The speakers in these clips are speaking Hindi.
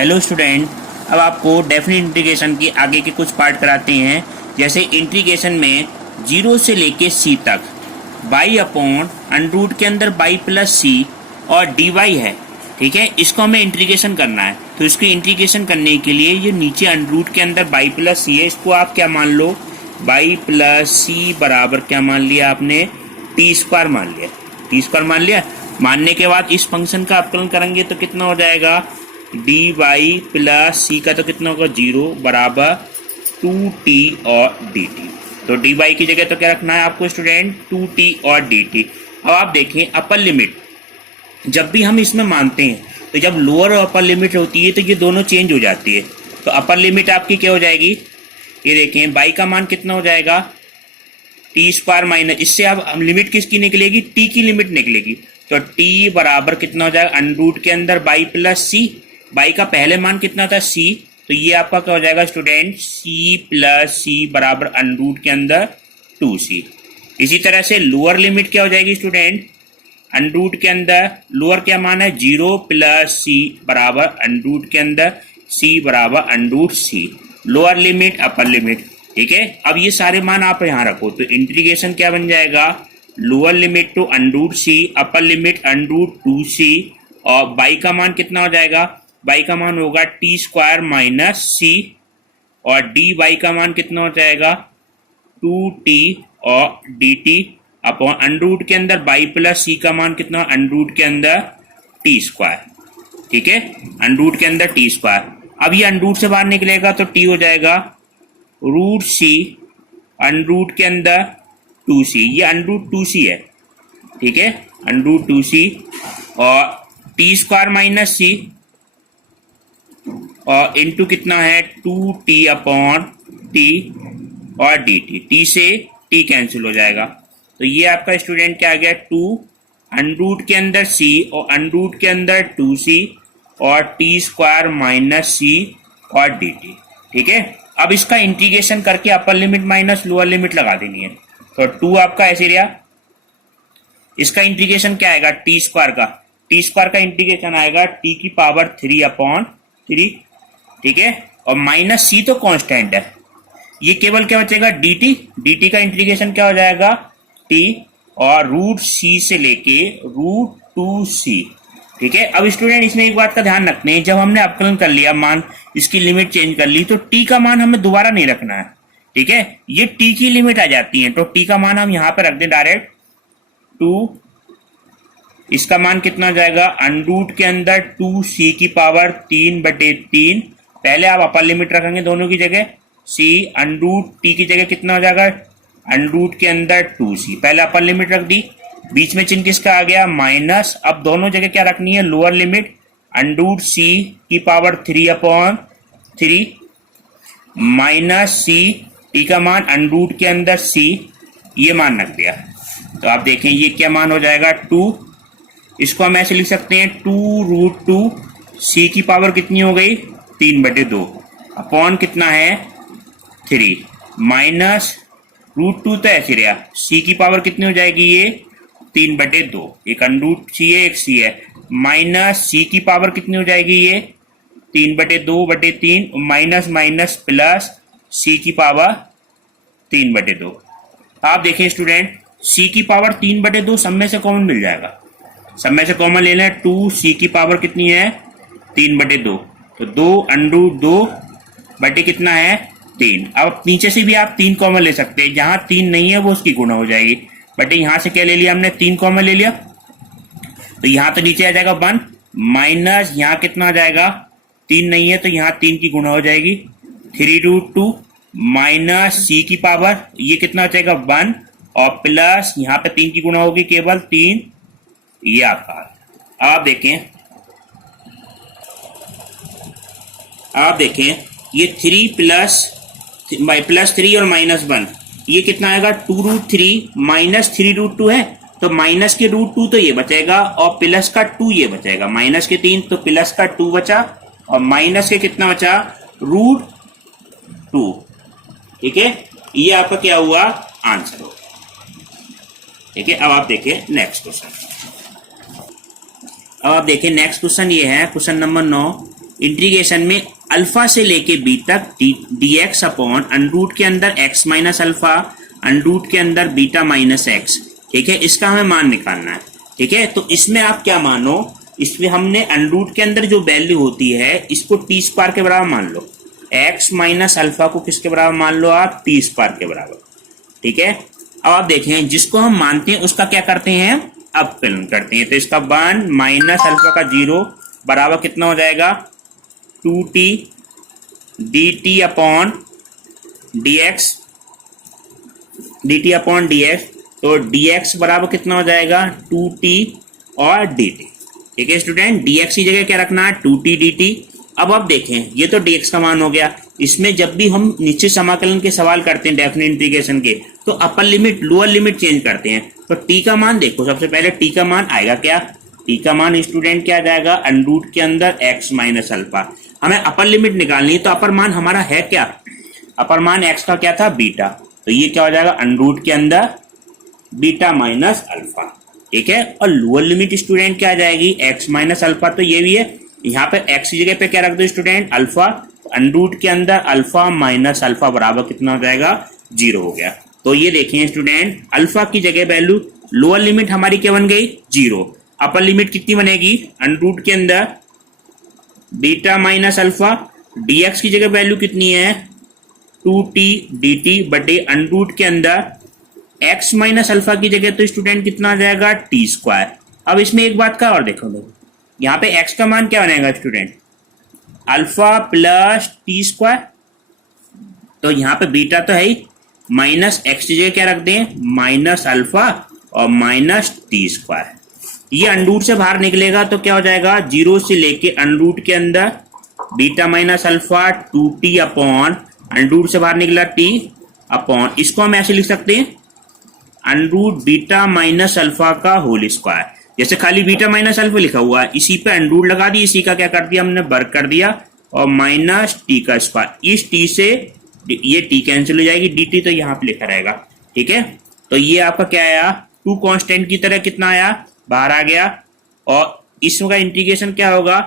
हेलो स्टूडेंट, अब आपको डेफिनेट इंटीग्रेशन की आगे के कुछ पार्ट कराते हैं। जैसे इंटीग्रेशन में जीरो से लेके सी तक बाई अपॉन अंडरूट के अंदर बाई प्लस सी और डी वाई है, ठीक है। इसको हमें इंटीग्रेशन करना है, तो इसको इंटीग्रेशन करने के लिए ये नीचे अंडरूट के अंदर बाई प्लस सी है, इसको आप क्या मान लो, बाई प्लस सी बराबर क्या मान लिया आपने, टी स्क्वायर मान लिया। टी स्क्वायर मान लिया। मानने के बाद इस फंक्शन का अपकलन करेंगे तो कितना हो जाएगा, डी वाई प्लस सी का तो कितना होगा, जीरो बराबर टू टी और डी टी। तो डी वाई की जगह तो क्या रखना है आपको स्टूडेंट, टू टी और डी टी। अब आप देखें अपर लिमिट जब भी हम इसमें मानते हैं तो जब लोअर और अपर लिमिट होती है तो ये दोनों चेंज हो जाती है। तो अपर लिमिट आपकी क्या हो जाएगी, ये देखें बाई का मान कितना हो जाएगा, टी स्क्वायर माइनस, इससे अब लिमिट किसकी निकलेगी, टी की लिमिट निकलेगी। तो टी बराबर कितना हो जाएगा, अंडरूट के अंदर बाई प्लस सी, बाई का पहले मान कितना था सी, तो ये आपका क्या हो जाएगा स्टूडेंट, सी प्लस सी बराबर अंडरूट के अंदर टू सी। इसी तरह से लोअर लिमिट क्या हो जाएगी स्टूडेंट, अंडरूट के अंदर लोअर क्या मान है, जीरो प्लस सी बराबर अंडरूट के अंदर सी बराबर अंडरूट सी। लोअर लिमिट अपर लिमिट, ठीक है। अब ये सारे मान आप यहाँ रखो तो इंटीग्रेशन क्या बन जाएगा, lower limit to under root C, upper limit under root to C, और बाई का मान कितना हो जाएगा, बाई का मान होगा टी स्क्वायर माइनस सी, और डी वाई का मान कितना हो जाएगा, टू टी और डी टी अपॉन अंडरूट के अंदर बाई प्लस सी का मान कितना, अंडरूट के अंदर टी स्क्वायर, ठीक है, अंडरूट के अंदर टी स्क्वायर। अब ये अंडरूट से बाहर निकलेगा तो टी हो जाएगा रूट सी अंडरूट के अंदर टू सी, ये अंडरूट टू सी है, ठीक है, अंडरूट टू सी, और टी स्क्वायर माइनस सी और इनटू कितना है, टू टी अपॉन टी और डी टी, टी से टी कैंसिल हो जाएगा। तो ये आपका स्टूडेंट क्या आ गया, टू अंडरूट के अंदर सी और अंडरूट के अंदर टू सी और टी स्क्वायर माइनस सी और डी टी, ठीक है। अब इसका इंटीग्रेशन करके upper limit minus lower limit लगा देनी है। तो टू आपका ऐसे रहा, इसका इंटीग्रेशन क्या आएगा, टी स्क्वायर का, टी स्क्वायर का इंटीग्रेशन आएगा टी की पावर थ्री अपॉन थ्री, ठीक है, और माइनस सी तो कांस्टेंट है, ये केवल क्या बचेगा, डी टी, डी टी का इंटीग्रेशन क्या हो जाएगा, टी और रूट सी से लेके रूट टू सी, ठीक है। अब स्टूडेंट इसमें एक बात का ध्यान रखना है, जब हमने अपकलन कर लिया, मान इसकी लिमिट चेंज कर ली, तो टी का मान हमें दोबारा नहीं रखना है, ठीक है। ये टी की लिमिट आ जाती है, तो टी का मान हम यहाँ पे रख दें डायरेक्ट टू, इसका मान कितना हो जाएगा, अंडरूट के अंदर टू सी की पावर तीन बटे तीन, पहले आप अपर लिमिट रखेंगे दोनों की जगह, सी अंडरूट टी की जगह कितना हो जाएगा, अंडरूट के अंदर टू सी, पहले अपर लिमिट रख दी, बीच में चिन्ह किसका आ गया, माइनस। अब दोनों जगह क्या रखनी है, लोअर लिमिट अंडरूट सी की power three upon three minus C, T का मान अंडरूट के अंदर सी, ये मान रख दिया। तो आप देखें ये क्या मान हो जाएगा, टू, इसको हम ऐसे लिख सकते हैं टू रूट टू, सी की पावर कितनी हो गई, तीन बटे दो, अपॉन कितना है थ्री, माइनस रूट टू तो ऐसे रहा, सी की पावर कितनी हो जाएगी, ये तीन बटे दो, एक अंडरूट सी है एक सी है, माइनस सी की पावर कितनी हो जाएगी, ये तीन बटे दो बटे तीन, माइनस माइनस प्लस सी की पावर तीन बटे दो। आप देखें स्टूडेंट, सी की पावर तीन बटे दो सब में से कॉमन मिल जाएगा, सब में से कॉमन ले लें, टू सी की पावर कितनी है, तीन बटे दो, तो दो अंडरूट दो बटे कितना है, तीन। अब नीचे से भी आप तीन कॉमन ले सकते हैं, जहां तीन नहीं है वो उसकी गुणा हो जाएगी, बटे यहां से क्या ले लिया हमने, तीन कॉमन ले लिया, तो यहां तो नीचे आ जाएगा वन, माइनस यहाँ कितना आ जाएगा, तीन नहीं है तो यहाँ तीन की गुणा हो जाएगी, थ्री रूट टू माइनस सी की पावर ये कितना हो जाएगा वन, और प्लस यहाँ पे तीन की गुणा होगी केवल तीन, ये आपका। आप देखें ये थ्री प्लस थ्री और माइनस वन, ये कितना आएगा, two root three minus three root two है, तो माइनस के रूट टू तो ये बचेगा और प्लस का टू ये बचेगा, माइनस के तीन तो प्लस का टू बचा, और माइनस के कितना बचा, रूट टू, ठीक है। ये आपका क्या हुआ, आंसर होगा, ठीक है। अब आप देखिए नेक्स्ट क्वेश्चन, अब आप देखिए नेक्स्ट क्वेश्चन ये है क्वेश्चन नंबर 9। इंटीग्रेशन में अल्फा से लेके बी तक डी एक्स अपॉन अंडरूट के अंदर एक्स माइनस अल्फा, अंडरूट के अंदर बीटा माइनस एक्स। ठीक है, इसका हमें मान निकालना है। ठीक है, तो इसमें आप क्या मानो, इसमें हमने अंडरूट के अंदर जो वैल्यू होती है इसको टी स्क्वायर के बराबर मान लो, एक्स माइनस अल्फा को किसके बराबर मान लो आप, टी स्क्वायर के बराबर। ठीक है, अब आप देखें जिसको हम मानते हैं उसका क्या करते हैं, अपकलन करते हैं। तो इसका 1 माइनस अल्फा का 0 बराबर कितना हो जाएगा, 2t dt upon dx, dt upon dx। तो dx बराबर कितना हो जाएगा, 2t और dt। ठीक है स्टूडेंट, dx की जगह क्या रखना है, 2t dt। अब आप देखें ये तो dx का मान हो गया। इसमें जब भी हम नीचे समाकलन के सवाल करते हैं डेफिनेट इंटीग्रेशन के, तो upper limit lower limit change करते हैं। तो t का मान देखो, सबसे पहले t का मान आएगा क्या, t का मान स्टूडेंट क्या आ जाएगा, अंडरूट के अंदर x माइनस अल्फा। हमें अपर लिमिट निकालनी है, तो अपर मान हमारा है क्या, अपर मान x का क्या था, बीटा। तो ये क्या हो जाएगा, अंडरूट के अंदर बीटा माइनस अल्फा। ठीक है, और लोअर लिमिट स्टूडेंट क्या आ जाएगी, x माइनस अल्फा। तो ये भी है, यहाँ पे x की जगह पे क्या रख दो स्टूडेंट, अल्फा। अंडरूट के अंदर अल्फा माइनस अल्फा बराबर कितना हो जाएगा, 0 हो गया। तो ये देखें स्टूडेंट, अल्फा की जगह वैल्यू लोअर लिमिट हमारी क्या बन गई, 0। अपर लिमिट कितनी बनेगी, अंडरूट के अंदर बीटा माइनस अल्फा। dx की जगह वैल्यू कितनी है, 2t dt बटे अंडरूट के अंदर x माइनस अल्फा की जगह तो स्टूडेंट कितना आ जाएगा, टी स्क्वायर। अब इसमें एक बात का और देखो लोग, यहाँ पे x का मान क्या बनेगा student, alpha plus T square. तो यहाँ पे बीटा तो है ही, माइनस एक्स की जगह क्या रख दें, माइनस अल्फा और माइनस टी स्क्वायर। ये अंडरूट से बाहर निकलेगा तो क्या हो जाएगा, 0 से लेके अंडरूट के अंदर beta minus alpha 2t upon, under root से बाहर निकला t अपॉन, इसको हम ऐसे लिख सकते हैं अंडरूट बीटा माइनस अल्फा का होल स्क्वायर। जैसे खाली बीटा माइनस अल्फा लिखा हुआ है, इसी पे अंडरूट लगा दी, इसी का क्या कर दिया हमने, वर्ग कर दिया, और माइनस टी का स्क्वायर। इस टी से ये टी कैंसिल हो जाएगी, dt तो यहाँ पे लिखा रहेगा। ठीक है, तो ये आपका क्या आया, 2 कांस्टेंट की तरह कितना आया, बाहर आ गया। और इसका इंटीग्रेशन क्या होगा,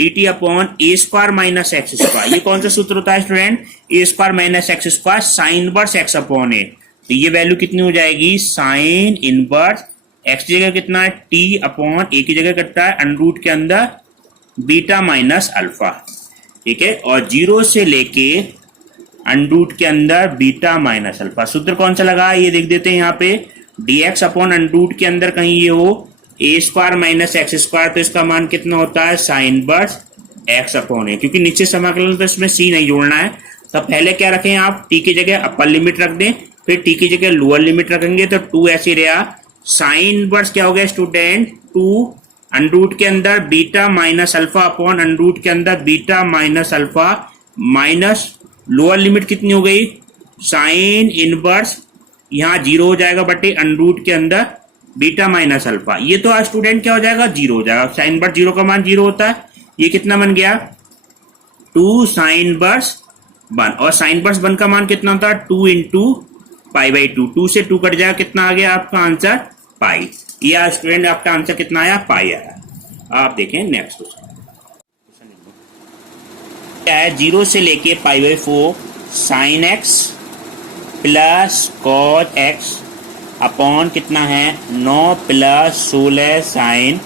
dt upon A square minus x square. ये कौन सा सूत्र होता है student, A square minus x square sine inverse X upon A. तो ये वैल्यू कितनी हो जाएगी, साइन इनवर्स एक्स की जगह कितना है, टी अपॉन ए की जगह कितना है, अंडरूट के अंदर बीटा माइनस अल्फा। ठीक है, और 0 से लेके अंडरूट के अंदर बीटा माइनस अल्फा। सूत्र कौन सा लगा, ये देख देते हैं यहाँ पे, dx अपॉन अंडरूट के अंदर कहीं ये हो ए स्क्वायर माइनस एक्स स्क्वायर, तो इसका मान कितना होता है, साइन इनवर्स एक्स अपॉन ए। क्योंकि नीचे समाकलन तो इसमें सी नहीं जोड़ना है, तो पहले क्या रखें आप, टी की जगह अपर लिमिट रख दें, फिर टी की जगह लोअर लिमिट रखेंगे, तो 2 ऐसे रहा। साइन इनवर्स क्या हो गया स्टूडेंट, 2 अंडरूट के अंदर beta minus alpha upon under root के अंदर beta minus alpha, minus lower limit कितनी हो गई, साइन इनवर्स, यहाँ 0 हो जाएगा बटे अंडरूट के अंदर बीटा माइनस अल्फा। ये तो आज स्टूडेंट क्या हो जाएगा, 0 हो जाएगा। साइन इनवर्स 0 का मान 0 होता है। ये कितना बन गया, 2 साइन इनवर्स 1, और साइन इनवर्स 1 का मान कितना होता है, 2 इंटू पाई बाई 2। 2 से 2 कट जाएगा, कितना आ गया आपका आंसर, पाई। ये आज स्टूडेंट आपका आंसर कितना आया, पाई आया। आप देखें नेक्स्ट क्वेश्चन क्या है, 0 से लेके pi by 4 sine x plus cos x upon कितना है, 9 प्लस 16 साइन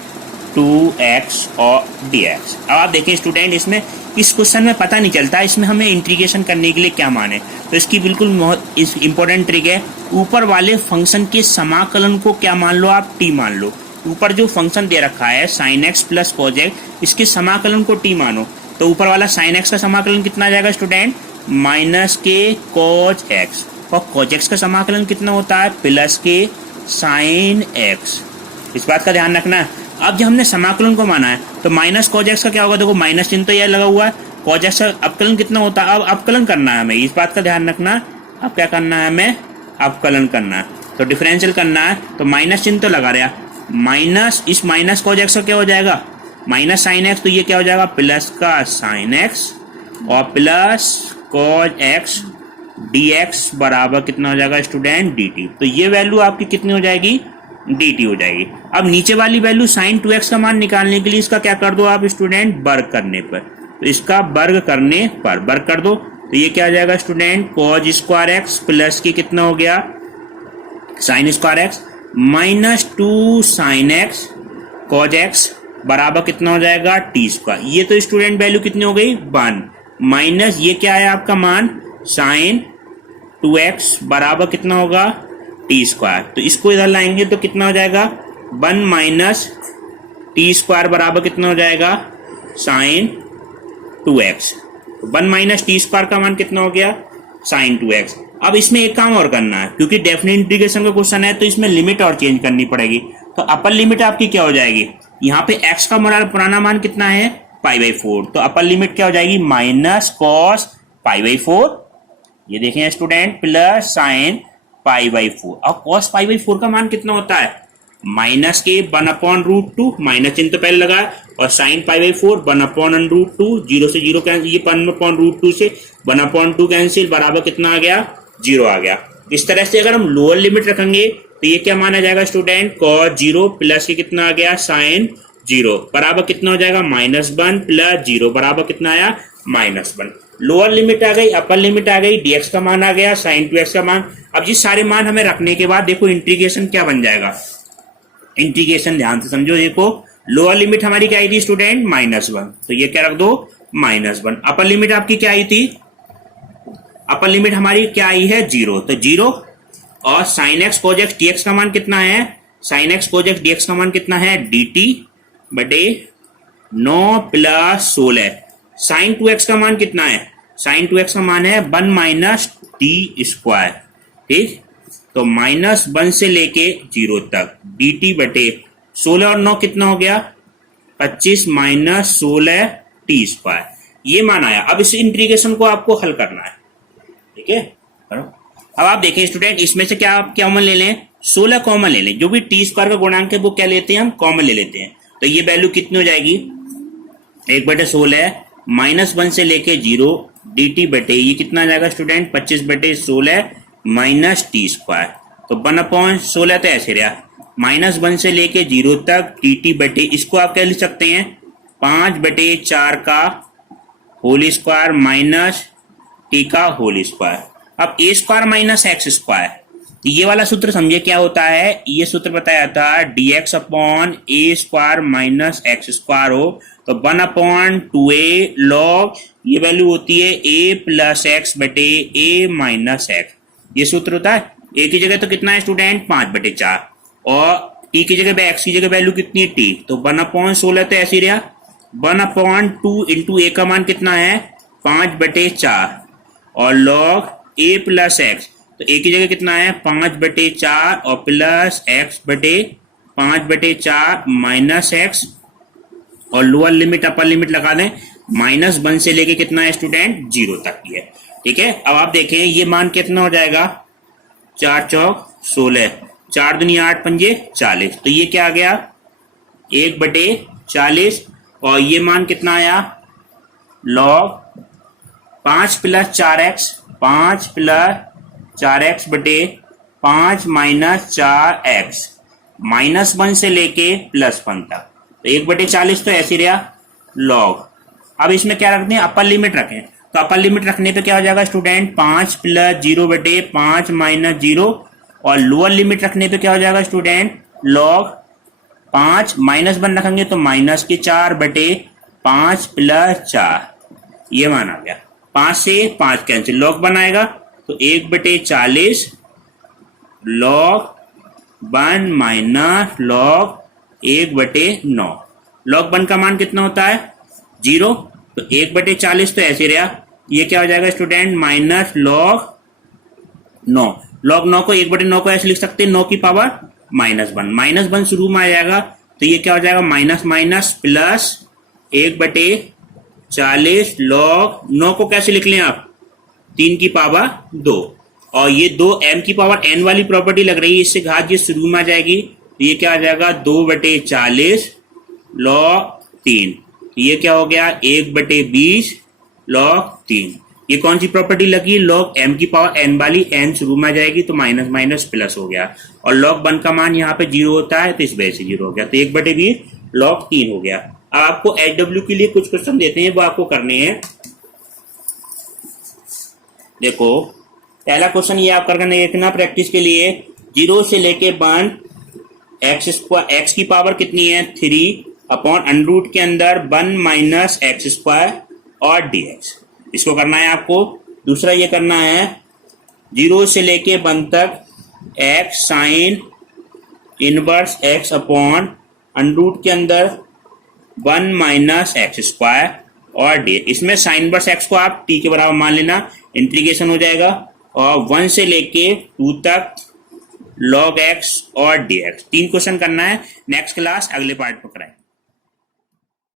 2x और dx। अब आप देखें स्टूडेंट, इसमें इस क्वेश्चन में पता नहीं चलता इसमें हमें इंटीग्रेशन करने के लिए क्या माने। तो इसकी बिल्कुल इंपॉर्टेंट ट्रिक है, ऊपर वाले फंक्शन के समाकलन को क्या मान लो आप, t मान लो। ऊपर जो फंक्शन दे रखा है sine x plus cos x, इसके समाकलन को t मानो। तो ऊपर वाला साइन एक्स का समाकलन कितना आ जाएगा स्टूडेंट, माइनस के कॉस एक्स, और कॉस एक्स का समाकलन कितना होता है, प्लस के साइन एक्स। इस बात का ध्यान रखना है। अब जब हमने समाकलन को माना है तो माइनस कॉस एक्स का क्या होगा, देखो माइनस चिन्ह तो यह लगा हुआ है, कॉस एक्स का अवकलन कितना होता है, अब अवकलन करना है हमें, इस बात का ध्यान रखना। अब क्या करना है हमें, अवकलन करना है, तो डिफरेंशियल करना है, तो माइनस चिन्ह तो लगा रहा, माइनस इस माइनस कॉस एक्स का क्या हो जाएगा, माइनस साइन एक्स, तो ये क्या हो जाएगा, प्लस का साइन एक्स और प्लस कॉस एक्स dx बराबर कितना हो जाएगा स्टूडेंट, dt। तो ये वैल्यू आपकी कितनी हो जाएगी, dt हो जाएगी। अब नीचे वाली वैल्यू साइन 2x का मान निकालने के लिए इसका क्या कर दो आप स्टूडेंट, वर्ग करने पर, तो इसका वर्ग करने पर वर्ग कर दो, तो ये क्या आ जाएगा student, cause square x plus की कितना हो गया sine square x minus 2 sine x cos x बराबर कितना हो जाएगा टी स्क्वायर। ये तो स्टूडेंट वैल्यू कितनी हो गई 1 माइनस ये क्या है आपका मान साइन 2x बराबर कितना होगा टी स्क्वायर। तो इसको इधर लाएंगे तो कितना हो जाएगा 1 माइनस टी स्क्वायर बराबर कितना हो जाएगा sign 2x। 1 minus T square का मान कितना हो गया साइन 2x। अब इसमें एक काम और करना है, क्योंकि डेफिनेट इंटीग्रेशन का क्वेश्चन है तो इसमें लिमिट और चेंज करनी पड़ेगी। तो अपर लिमिट आपकी क्या हो जाएगी, यहाँ पे x का पुराना मान कितना है π/4, तो अपर लिमिट क्या हो जाएगी माइनस कॉस π/4, ये देखें स्टूडेंट, प्लस साइन π/4। और कॉस π/4 का मान कितना होता है माइनस के 1/√2, माइनस चिन्ह तो पहले लगा, और साइन π/4 1/√2, 0 से 0 कैंसिल, ये 1/√2 से 1/2 कैंसिल बराबर कितना आ गया 0 आ गया। इस तरह से अगर हम लोअर लिमिट रखेंगे तो ये क्या माना जाएगा स्टूडेंट कॉस 0 प्लस के कितना आ गया साइन 0 बराबर कितना हो जाएगा -1 प्लस 0 बराबर कितना आया -1। लोअर लिमिट आ गई, अपर लिमिट आ गई, dx का मान आ गया, साइन 2x का मान। अब ये सारे मान हमें रखने के बाद देखो इंटीग्रेशन क्या बन जाएगा, इंटीग्रेशन ध्यान से समझो। देखो लोअर लिमिट हमारी क्या आई थी स्टूडेंट -1, तो ये क्या रख दो -1। अपर लिमिट आपकी क्या आई थी, अपर लिमिट हमारी क्या आई है 0, तो 0, और sine x cos x dx का मान कितना है, sine x cos x dx का मान कितना है dt बटे 9 प्लस 16। साइन 2x का मान कितना है, साइन 2x का मान है 1 माइनस टी स्क्वायर, ठीक। तो -1 से लेके 0 तक dt बटे 16 और 9 कितना हो गया 25 माइनस 16 टी स्क्वायर, ये मान आया। अब इस इंटीग्रेशन को आपको हल करना है, ठीक है। अब आप देखें स्टूडेंट, इसमें से क्या आप कॉमन ले लें, 16 कॉमन ले लें, जो भी टी स्क्वायर का गुणांक है वो क्या लेते हैं हम कॉमन ले लेते हैं। तो ये वैल्यू कितनी हो जाएगी 1/16 -1 से लेके 0 dt बटे ये कितना आ जाएगा स्टूडेंट 25/16 माइनस टी स्क्वायर। तो 1/16 तो ऐसे रहा, -1 से लेके 0 तक dt बटे, इसको आप क्या लिख सकते हैं 5/4 का होल स्क्वायर माइनस टी का होल स्क्वायर। अब a square minus x square, ये वाला सूत्र समझिए क्या होता है, ये सूत्र बताया था dx upon a square minus x square हो तो 1/2a log, ये वैल्यू होती है a प्लस एक्स बटे a माइनस एक्स, ये सूत्र होता है। a की जगह तो कितना है स्टूडेंट 5/4, और t की जगह x की जगह वैल्यू कितनी है t, तो 1/16 तो ऐसे रहा, 1/2 इंटू a का मान कितना है 5/4 और log a प्लस एक्स, तो a की जगह कितना है 5/4 और प्लस x बटे 5/4 माइनस एक्स, और लोअर लिमिट अपर लिमिट लगा दें -1 से लेके कितना है स्टूडेंट 0 तक की है, ठीक है। अब आप देखें ये मान कितना हो जाएगा 4 चौक 16, 4 दूनी 8 पंजे 40, तो ये क्या आ गया 1/40, और ये मान कितना आया log 5 plus 4x, 5 plus 4x बटे 5 माइनस 4x, -1 से लेके +1 तक, तो 1/40 तो ऐसे रहा log। अब इसमें क्या रखते हैं अपर लिमिट रखें, तो अपर लिमिट रखने पे क्या हो जाएगा स्टूडेंट 5 प्लस 0 बटे 5 माइनस 0, और लोअर लिमिट रखने पे क्या हो जाएगा स्टूडेंट log 5 -1 रखेंगे तो -4 बटे 5 प्लस 4, ये मान आ गया। 5 से 5 कैंसिल, log 1 आएगा तो 1/40 log 1 माइनस log 1/9, log 1 का मान कितना होता है 0, तो 1/40 तो ऐसे रहा, ये क्या हो जाएगा स्टूडेंट माइनस log 9, log 9 को 1/9 को ऐसे लिख सकते हैं 9 की पावर -1, -1 शुरू में आ जाएगा तो ये क्या हो जाएगा माइनस माइनस प्लस 1/40 log 9 को कैसे लिख लें आप 3 की पावर 2, और ये 2 m की पावर n वाली प्रॉपर्टी लग रही है, इससे घात ये शुरू में आ जाएगी, तो ये क्या आ जाएगा 2/40 log 3, ये क्या हो गया 1/20 log 3। ये कौन सी प्रॉपर्टी लगी log m की पावर n वाली, n शुरू में आ जाएगी तो माइनस माइनस प्लस हो गया, और log 1 का मान यहाँ पे 0 होता है तो इस वजह से 0 हो गया, तो 1/20 log 3 हो गया। आपको HW के लिए कुछ क्वेश्चन देते हैं, वो आपको करने हैं। देखो पहला क्वेश्चन ये आप करके देखना प्रैक्टिस के लिए। 0 से लेके 1 एक्स की पावर कितनी है 3 अपॉन अंडर रूट के अंदर 1 माइनस एक्स स्क्वायर और dx, इसको करना है आपको। दूसरा ये करना है 0 से लेके 1 तक x sine inverse x upon under root के अंदर 1 माइनस एक्स स्क्वायर और डी। इसमें साइन इनवर्स x को आप t के बराबर मान लेना, इंटीग्रेशन हो जाएगा। और 1 से लेके 2 तक log x और dx। 3 क्वेश्चन करना है। नेक्स्ट क्लास अगले पार्ट पर कराएं।